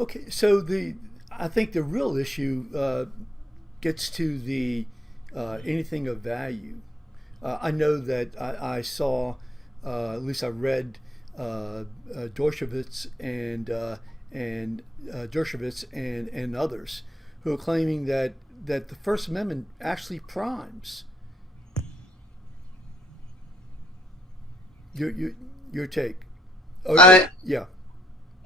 Okay, so I think the real issue gets to the anything of value. I know that I saw, at least I read Dershowitz and others who are claiming that the First Amendment actually primes. Your take? Oh, Uh, yeah.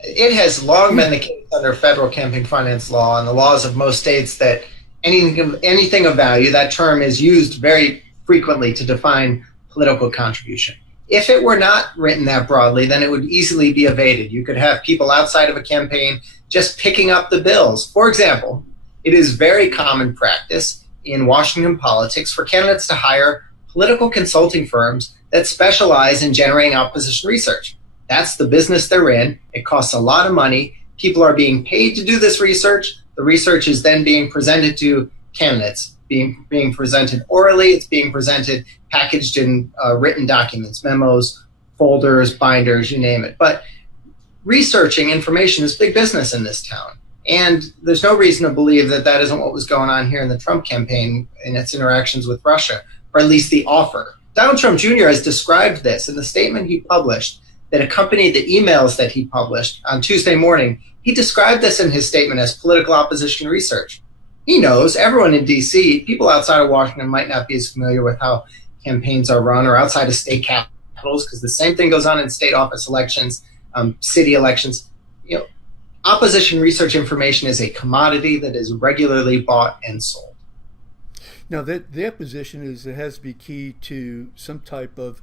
it has long been the case under federal campaign finance law and the laws of most states that anything of value, that term is used very frequently to define political contribution. If it were not written that broadly, then it would easily be evaded. You could have people outside of a campaign just picking up the bills. For example, it is very common practice in Washington politics for candidates to hire political consulting firms that specialize in generating opposition research. That's the business they're in. It costs a lot of money. People are being paid to do this research. The research is then being presented to candidates, being presented orally. It's being presented packaged in written documents, memos, folders, binders, you name it. But researching information is big business in this town. And there's no reason to believe that that isn't what was going on here in the Trump campaign in its interactions with Russia, or at least the offer. Donald Trump Jr. has described this in the statement he published that accompanied the emails that he published on Tuesday morning. He described this in his statement as political opposition research. He knows everyone in D.C., people outside of Washington might not be as familiar with how campaigns are run, or outside of state capitals, because the same thing goes on in state office elections, city elections. You know, opposition research information is a commodity that is regularly bought and sold. Now, their position is it has to be key to some type of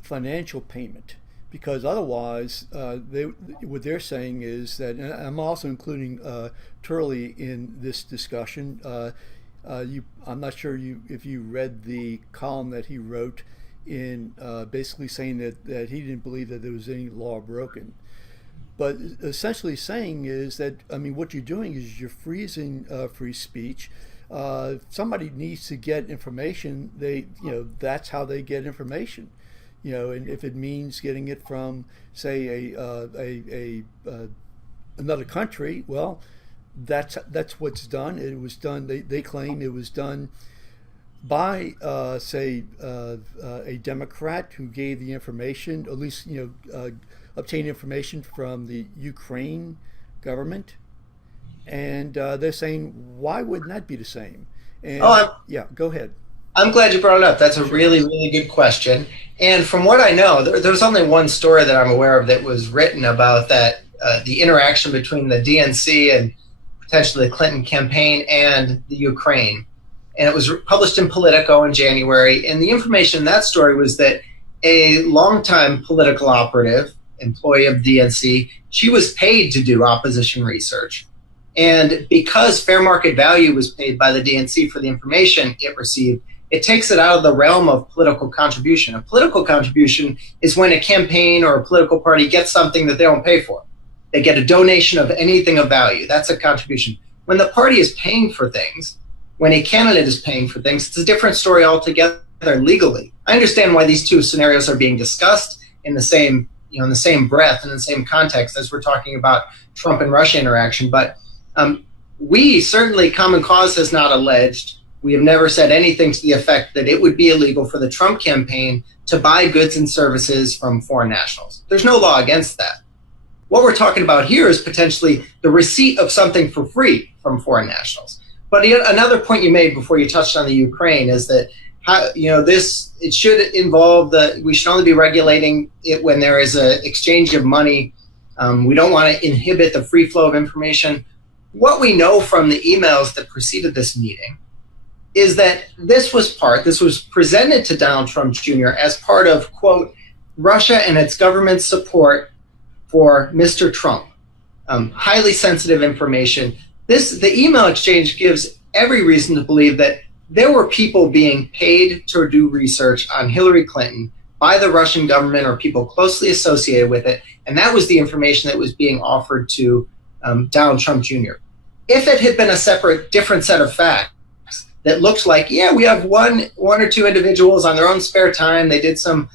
financial payment, because otherwise, what they're saying is that, and I'm also including Turley in this discussion. I'm not sure if you read the column that he wrote in basically saying that he didn't believe that there was any law broken. But essentially saying is that, I mean, what you're doing is you're freezing free speech. Somebody needs to get information. That's how they get information. And if it means getting it from, say, another country, well, that's what's done. It was done. They claim it was done by, say, a Democrat who gave the information, at least obtained information from the Ukraine government, and they're saying, why wouldn't that be the same? And yeah, go ahead. I'm glad you brought it up. That's a really, really good question. And from what I know, there's only one story that I'm aware of that was written about that, the interaction between the DNC and potentially the Clinton campaign and the Ukraine. And it was published in Politico in January. And the information in that story was that a longtime political operative, employee of DNC, she was paid to do opposition research. And because fair market value was paid by the DNC for the information it received, it takes it out of the realm of political contribution. A political contribution is when a campaign or a political party gets something that they don't pay for. They get a donation of anything of value. That's a contribution. When the party is paying for things, when a candidate is paying for things, it's a different story altogether legally. I understand why these two scenarios are being discussed in the same, in the same breath and in the same context as we're talking about Trump and Russia interaction. But we certainly, Common Cause has not alleged. We have never said anything to the effect that it would be illegal for the Trump campaign to buy goods and services from foreign nationals. There's no law against that. What we're talking about here is potentially the receipt of something for free from foreign nationals. But another point you made before you touched on the Ukraine is that it should involve we should only be regulating it when there is an exchange of money. We don't want to inhibit the free flow of information. What we know from the emails that preceded this meeting is that this was presented to Donald Trump Jr. as part of, quote, Russia and its government's support for Mr. Trump. Highly sensitive information. The email exchange gives every reason to believe that there were people being paid to do research on Hillary Clinton by the Russian government or people closely associated with it, and that was the information that was being offered to Donald Trump Jr. If it had been a separate, different set of facts that looked like, yeah, we have one or two individuals on their own spare time, they did some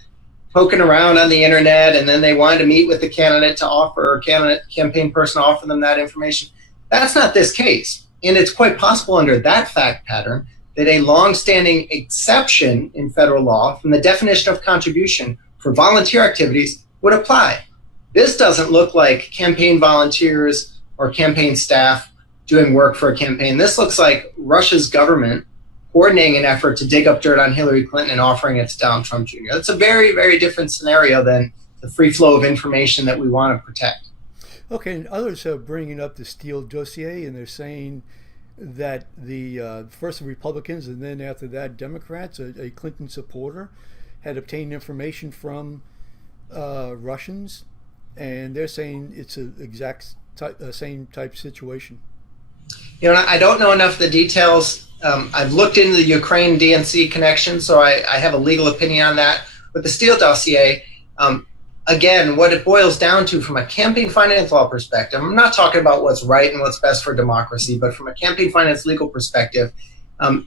poking around on the internet, and then they wanted to meet with the candidate to offer, or campaign person to offer them that information. That's not this case. And it's quite possible under that fact pattern that a longstanding exception in federal law from the definition of contribution for volunteer activities would apply. This doesn't look like campaign volunteers or campaign staff doing work for a campaign. This looks like Russia's government coordinating an effort to dig up dirt on Hillary Clinton and offering it to Donald Trump Jr. That's a very, very different scenario than the free flow of information that we want to protect. Okay, and others are bringing up the Steele Dossier, and they're saying that the first the Republicans and then after that Democrats, a Clinton supporter, had obtained information from Russians, and they're saying it's an exact same type situation. You know, I don't know enough of the details. I've looked into the Ukraine DNC connection, so I have a legal opinion on that. With the Steele Dossier, again, what it boils down to from a campaign finance law perspective, I'm not talking about what's right and what's best for democracy, but from a campaign finance legal perspective,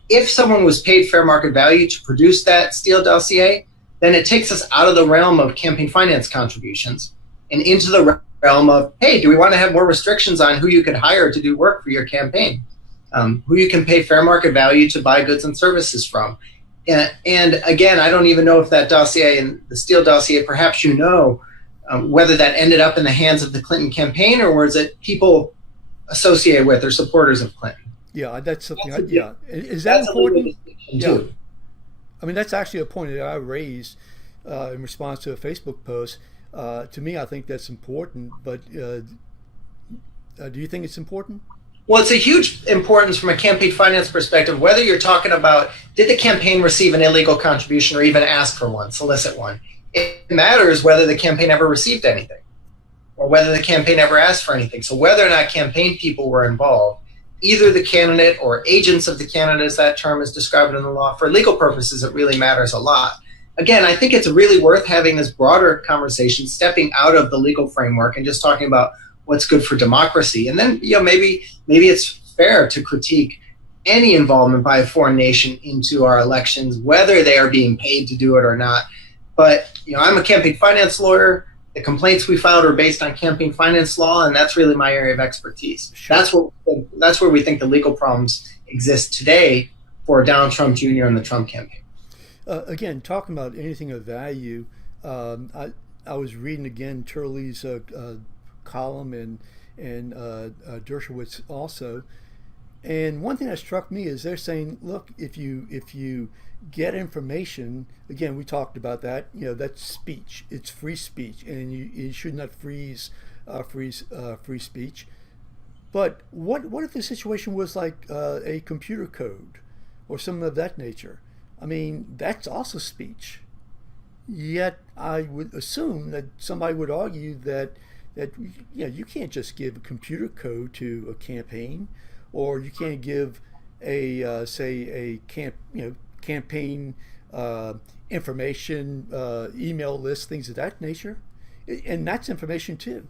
if someone was paid fair market value to produce that Steele Dossier, then it takes us out of the realm of campaign finance contributions and into the realm of, hey, do we want to have more restrictions on who you could hire to do work for your campaign, who you can pay fair market value to buy goods and services from. And again, I don't even know if that dossier and the Steele Dossier, perhaps you know, whether that ended up in the hands of the Clinton campaign or was it people associated with or supporters of Clinton? Yeah, that's something. Is that important? Yeah. I mean, that's actually a point that I raised in response to a Facebook post. To me, I think that's important, but do you think it's important? Well, it's a huge importance from a campaign finance perspective, whether you're talking about did the campaign receive an illegal contribution or even ask for one, solicit one. It matters whether the campaign ever received anything or whether the campaign ever asked for anything. So whether or not campaign people were involved, either the candidate or agents of the candidate, as that term is described in the law, for legal purposes, it really matters a lot. Again, I think it's really worth having this broader conversation, stepping out of the legal framework and just talking about what's good for democracy. And then, you know, maybe it's fair to critique any involvement by a foreign nation into our elections, whether they are being paid to do it or not. But, you know, I'm a campaign finance lawyer. The complaints we filed are based on campaign finance law, and that's really my area of expertise. Sure. That's where we think the legal problems exist today for Donald Trump Jr. and the Trump campaign. Again, talking about anything of value, I was reading again Turley's column and Derhsowitz also, and one thing that struck me is they're saying, look, if you get information, again, we talked about that, you know, that's speech, it's free speech, and you should not freeze free speech. But what if the situation was like a computer code or something of that nature? I mean, that's also speech. Yet I would assume that somebody would argue that you can't just give a computer code to a campaign, or you can't give a campaign information, email list, things of that nature, and that's information too.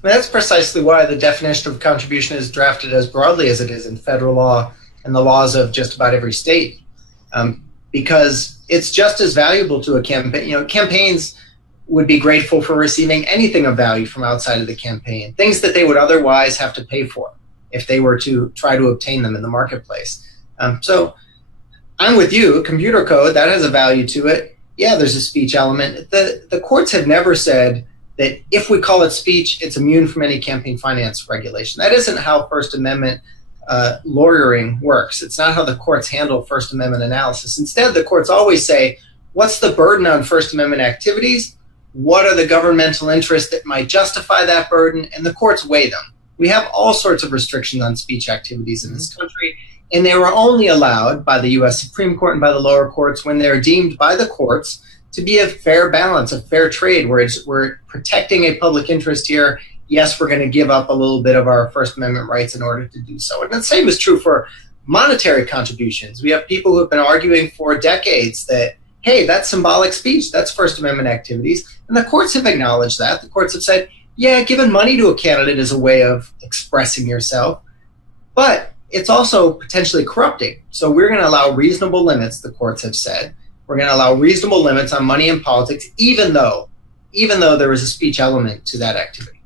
That's precisely why the definition of contribution is drafted as broadly as it is in federal law and the laws of just about every state. Because it's just as valuable to a campaign. You know, campaigns would be grateful for receiving anything of value from outside of the campaign, things that they would otherwise have to pay for if they were to try to obtain them in the marketplace. So I'm with you, computer code, that has a value to it. Yeah, there's a speech element. The courts have never said that if we call it speech, it's immune from any campaign finance regulation. That isn't how First Amendment lawyering works. It's not how the courts handle First Amendment analysis. Instead, the courts always say, what's the burden on First Amendment activities? What are the governmental interests that might justify that burden? And the courts weigh them. We have all sorts of restrictions on speech activities in this country, and they were only allowed by the U.S. Supreme Court and by the lower courts when they're deemed by the courts to be a fair balance, a fair trade, where we're protecting a public interest here. Yes, we're going to give up a little bit of our First Amendment rights in order to do so. And the same is true for monetary contributions. We have people who have been arguing for decades that, hey, that's symbolic speech, that's First Amendment activities. And the courts have acknowledged that. The courts have said, yeah, giving money to a candidate is a way of expressing yourself, but it's also potentially corrupting. So we're going to allow reasonable limits, the courts have said. We're going to allow reasonable limits on money in politics, even though there was a speech element to that activity.